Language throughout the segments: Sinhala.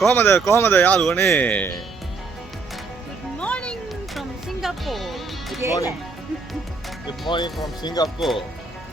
කොහමද යාළුවනේ? Good morning from Singapore. Good morning. Good morning from Singapore.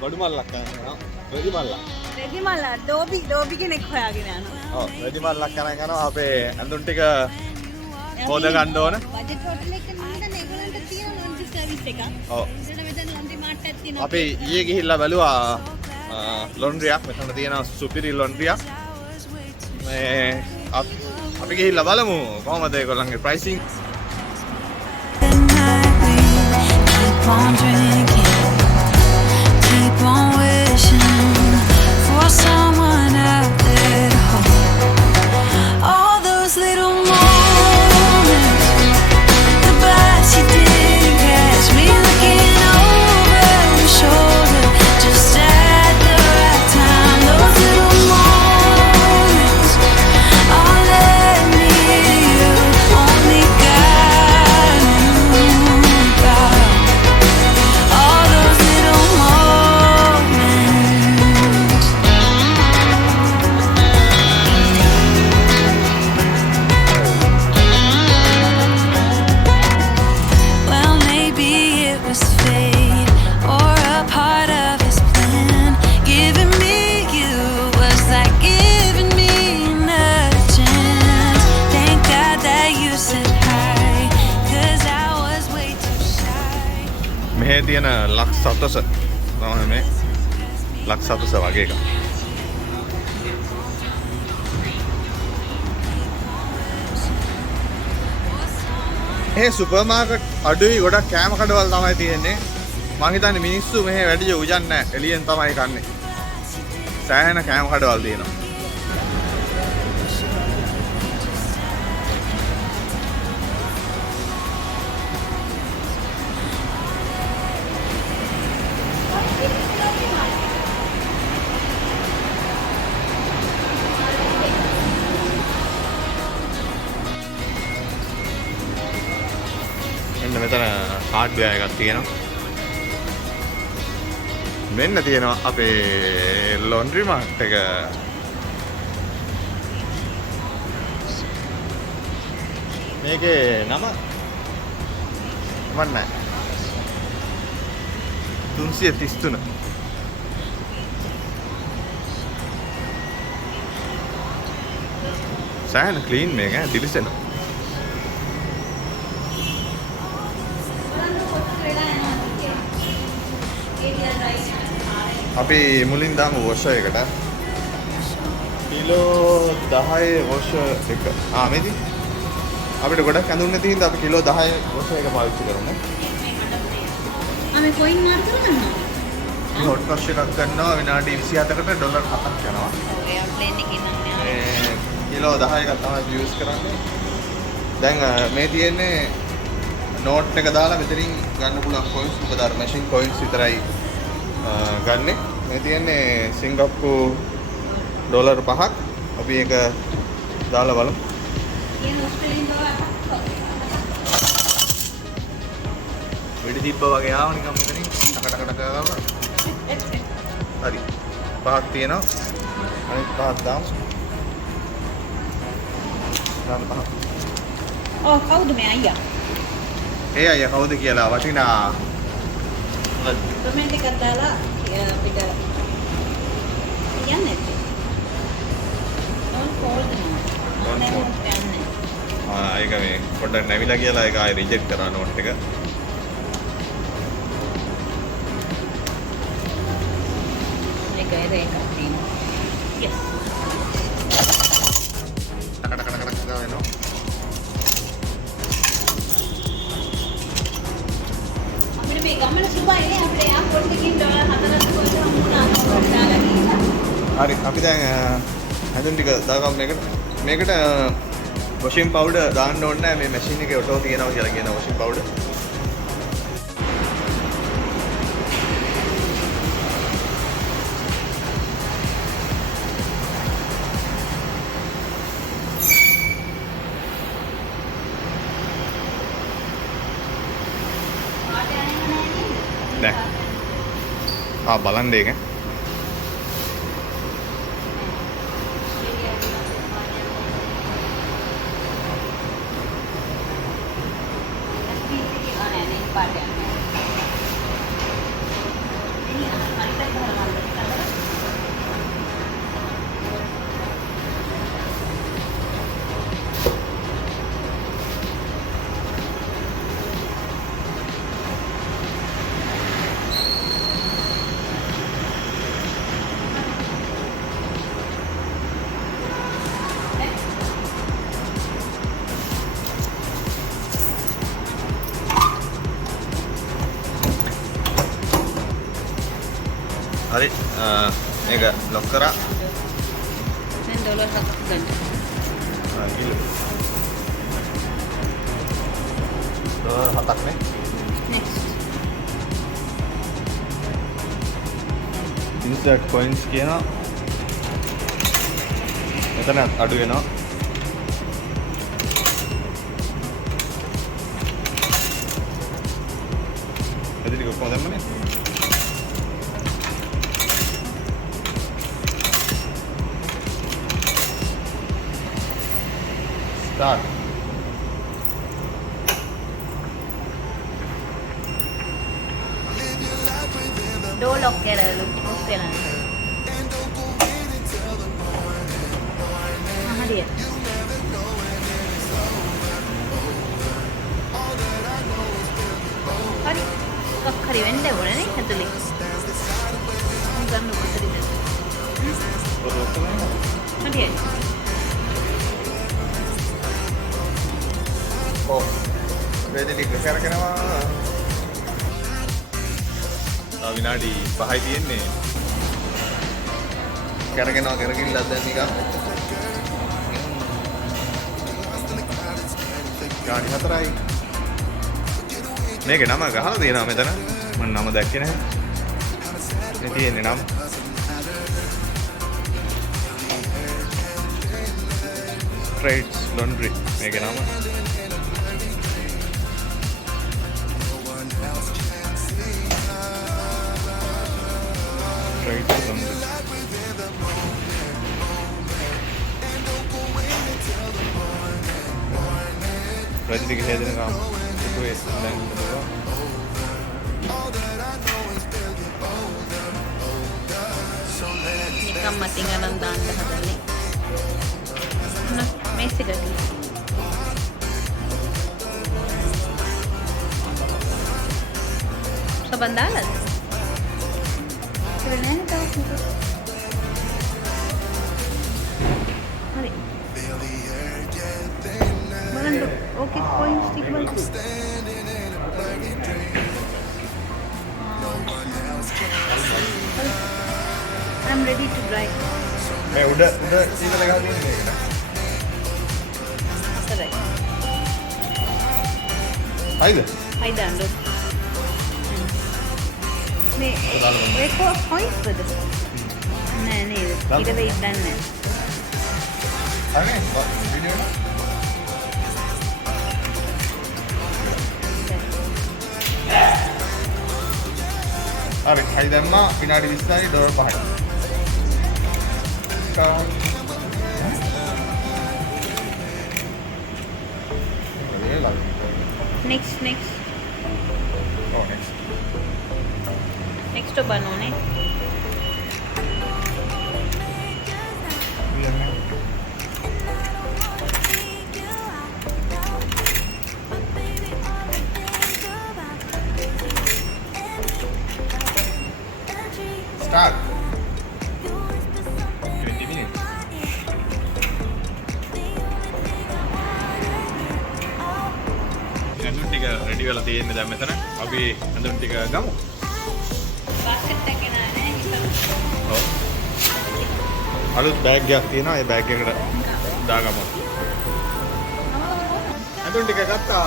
බඩු මල්ලක් යනවා. රෙදි මල්ලක්. රෙදි මල්ල ඩෝබි කෙනෙක් හොයාගෙන යනවා. ඔව් රෙදි මල්ලක් කරන් යනවා අපේ ඇඳුම් ටික හොද ගන්න ඕන. බජට් හෝටල් එකක නේද ඒගොල්ලන්ට තියෙන ලොන්ඩ්‍රි සර්විස් එකක්. ඔව්. ඒකට මෙතන ලොන්ඩ්‍රි මාට් එකක් තියෙනවා. අපි ඊයේ ගිහිල්ලා බැලුවා ලොන්ඩ්‍රියක්. මෙතන තියෙන සුපිරි ලොන්ඩ්‍රියක්. මේ අපි ගිහිල්ලා බලමු කොහමද ඒගොල්ලන්ගේ pricing. Keep on drinking, keep on wishing for someone out there to hold. All those little moments, the bites you didn't catch me looking over your shoulder, just at the right time. Those little moments all led me to you. Only God knew about all those little moments. Well, maybe it was fate or a part of his plan. Giving me you was like giving me another chance. Thank God that you said hi, 'cause I was way too shy. මෙහි තියෙන ලක්ස් සතස තමයි මේ ලක්ස් සතස වගේ එකක්. මේ සුපර් මාකට් අඩුයි ගොඩක් කෑම කඩවල් තමයි තියෙන්නේ. මං හිතන්නේ මිනිස්සු මෙහි වැඩි උයන් නැහැ. එළියෙන් තමයි කන්නේ. සෑහෙන කෑම කඩවල් තියෙනවා. මෙතන හાર્ඩ්වෙයාර් එකක් තියෙනවා. මෙන්න තියෙනවා අපේ ලොන්ඩ්‍රි මාර්ට් එක. මේකේ නම වන්න 333. සෑහෙන ක්ලීන් මේක දිලිසෙනවා. අපි මුලින් දාමු වොෂර් එකට. කිලෝ 10 වොෂර් එක. මේදී අපිට ගොඩක් ඇඳුම් නැති හින්දා අපි කිලෝ 10 වොෂර් එක පාවිච්චි කරමු. අපි කොයින් මාර්ක් කරගන්නවා. මේ හොට් වොෂ් එකක් ගන්නවා විනාඩි 27කට ඩොලර් 7ක් යනවා. ඔව් ඒ ප්ලේන් එකේ ඉන්නවා. කිලෝ 10 එකක් තමයි යූස් කරන්නේ. දැන් මේ තියෙන්නේ නෝට් එක දාලා මෙතනින් ගන්න පුළුවන් කොයින්ස් මොකද අර මැෂින් කොයින්ස් විතරයි ගන්නෙ. මේ තියෙන්නේ සිංගප්පූර් ඩොලර් 5ක්. අපි ඒක දාලා බලමු. කියන ඕස්ට්‍රේලියානු ඩොලර් 5ක්. වෙඩි තිබ්බ වගේ ආව නිකන් මෙතනින් ටක ටක ටක ගාව. හරි. 5ක් තියෙනවා. අනිත් 5ක් දාමු. දාන්න 5ක්. ඔව් කවුද මේ අයියා? ඒ අයියා කවුද කියලා වටිනා කමෙන්ට් එකක් දාලා අපිට කියන්න නැත්තේ. ඒක මේ පොඩ්ඩක් නැවිලා කියලා ඒක ආයෙ රිජෙක්ට් කරා නෝට් එක. ඒක තියෙනවා. yes ටක ටක ටක ටක දානවා. අපිට මේ ගමන සුබයි නේ. අපිට එයාපෝට් එකකින් ඩොලර් 4ක් කොහෙද හම්බුණා අපිට දාලා ගිහිල්ලා. හරි අපි දැන් හැදුන් ටික දාගමු මේකට. මේකට වොෂින් පවුඩර් දාන්න ඕනේ නැහැ. මේ මැෂින් එකේ ඔටෝ තියෙනවා කියලා කියන වොෂින් පවුඩර්. නෑ. බලන්න ඒක. හරි මේක ලොක් කරා. දැන් ඩොලර් 7ක් ගන්න. කිලෝ. ඩොලර් 7ක් නේ. next insert coins කියනවා. මෙතන අඩු වෙනවා. එදිරික කොහොමද දැම්මනේ? start. door lock කරලා lock කරනවා. හරියට. හරි. එකක් හරි වෙන්න ඕනේ නේ ඇතුලේ. ගන්න කොතනද? හරියට. ඔව්. වේදිනික කරගෙනවා. විනාඩි 5යි තියෙන්නේ. කරගෙනවා කරගිල්ලක් දැන් නිකන්. ගානි 4යි. මේකේ නම ගහලා දෙනවා මෙතන. මම නම දැක්කේ නැහැ. මේ තියෙන්නේ නම. Trades Laundry මේකේ නම. Trades Laundry. රජිනික හේදෙන කාම. ඒකේ දැන් කරනවා. නිකම් මතින් අරන් දාන්න හදන්නේ. මේස් එකට. සබන් දාලාද? ඒක නෑ තවත්. හරි. බලන්න ඕකේ කොයින්ස් ටික බලන්න. I'm ready to drive. මේ උඩ සීමල ගහලා තියෙන්නේ මේකට. හතරයි. හයිද? හයි දාන්න. මේ ඒක කොයින්ස්ද? නෑ නේද? ඊට වෙයි දන්නේ අනේ වීඩියෝ හරි හයි දැම්මා විනාඩි 20යි dollar 5යි. next Oh, next. next तो बनोने Start. 20 minutes. ඇඳුම් ටික රෙඩි වෙලා තියෙන්නේ දැන් මෙතන. අපි ඇඳුම් ටික ගමු. basket එකේ නෑ ඔව්. අලුත් බෑග් එකක් තියෙනවා. ඒ බෑග් එකට දාගමු. ඇඳුම් ටික ගත්තා.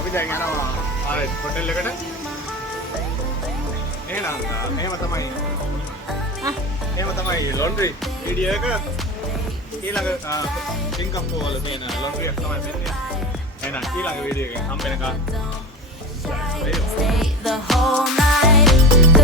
අපි දැන් යනවා ආයෙත් හොටෙල් එකට. එහෙනම් එහෙම තමයි. එහෙම තමයි laundry video එක. ඊළඟ සිංගප්පූර් වල තියෙන laundry එක තමයි මෙන්න. එහෙනම් ඊළඟ වීඩියෝ එකෙන් හම්බ වෙනකන් Stay the whole night.